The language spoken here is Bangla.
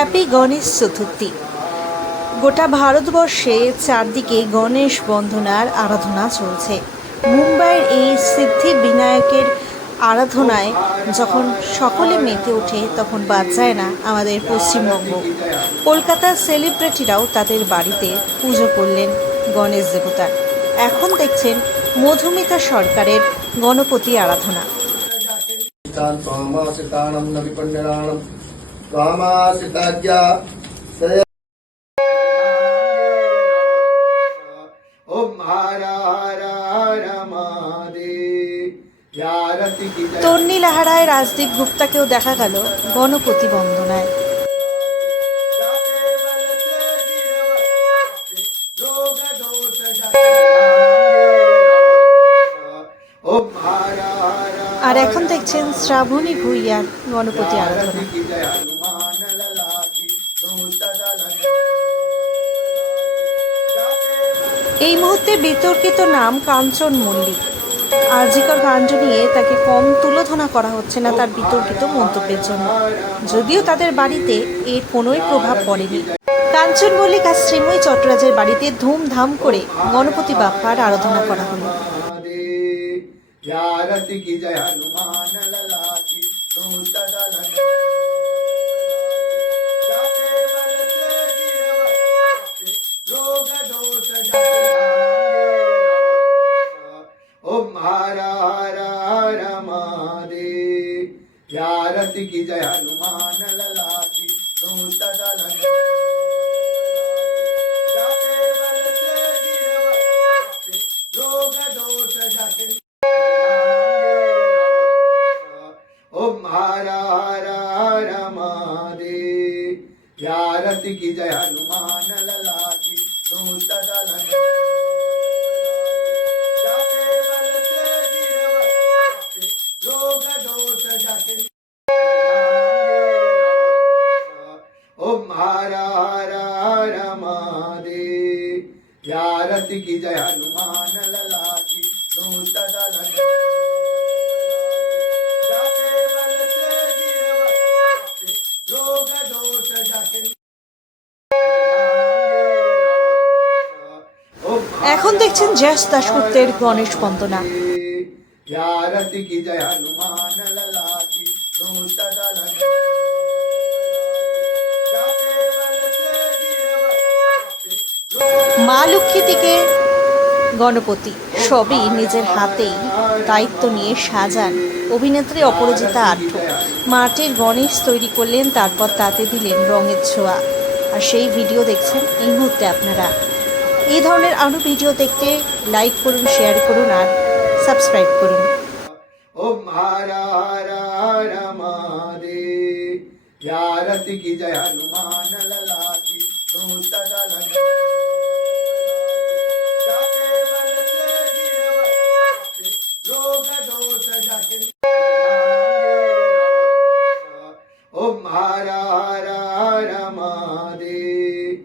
হ্যাপি গণেশ চতুর্থী গোটা ভারতবর্ষে চারদিকে গণেশ বন্ধনার আরাধনা চলছে। মুম্বাইয়ের এই সিদ্ধি বিনায়কের আরাধনায় যখন সকলে মেতে ওঠে, তখন বাদ যায় না আমাদের পশ্চিমবঙ্গ। কলকাতার সেলিব্রিটিরাও তাদের বাড়িতে পুজো করলেন গণেশ দেবতার এখন দেখছেন মধুমিতা সরকারের গণপতি আরাধনা। तान् त्वामाश्रिताणं न विपण्यराणं त्वामाश्रिताज्ञा सय ॐ हर हर हर महादेव यारति की जय তন্নি লাহারায় রাজদীপ গুপ্তাকেও দেখা গেল গণপতি বন্দনায় जाते बल से गिरवते, रोग दोष जाते ॐ हर हर আর এখন দেখছেন শ্রাবণী ভুইয়ার গণপতি আরাধনা এই মুহূর্তে বিতর্কিত নাম কাঞ্চন মল্লিক। আরজিকর কাণ্ড নিয়ে তাকে কম তুলোধনা করা হচ্ছে না তার বিতর্কিত মন্তব্যের জন্য। যদিও তাদের বাড়িতে এর কোনোই প্রভাব পড়েনি। কাঞ্চন মল্লিক আর শ্রীময়ী চট্টরাজের বাড়িতে ধুমধাম করে গণপতি বাপ্পার আরাধনা করা হলো। రమాదే యారతికి జయ హనుమాన లలాకి నూతదల ఓం హర హర రమాదే యారతికి జయ హనుమాన లలాకి నూతదల से गिरवते, रोग दोष जाते ओम এখন দেখছেন জ্যাস দাশগুপ্তের গণেশ বন্দনা यारति की जय हनुमान लला की মা লক্ষ্মী থেকে গণপতি সবই নিজের হাতেই দায়িত্ব নিয়ে সাজান অভিনেত্রী অপরাজিতা আঠ মাটির গণেশ তৈরি করলেন, তারপর তাতে দিলেন রঙের ছোঁয়া। আর সেই ভিডিও দেখছেন এই মুহূর্তে আপনারা। এই ধরনের আরও ভিডিও দেখতে লাইক করুন, শেয়ার করুন আর সাবস্ক্রাইব করুন। আমাদের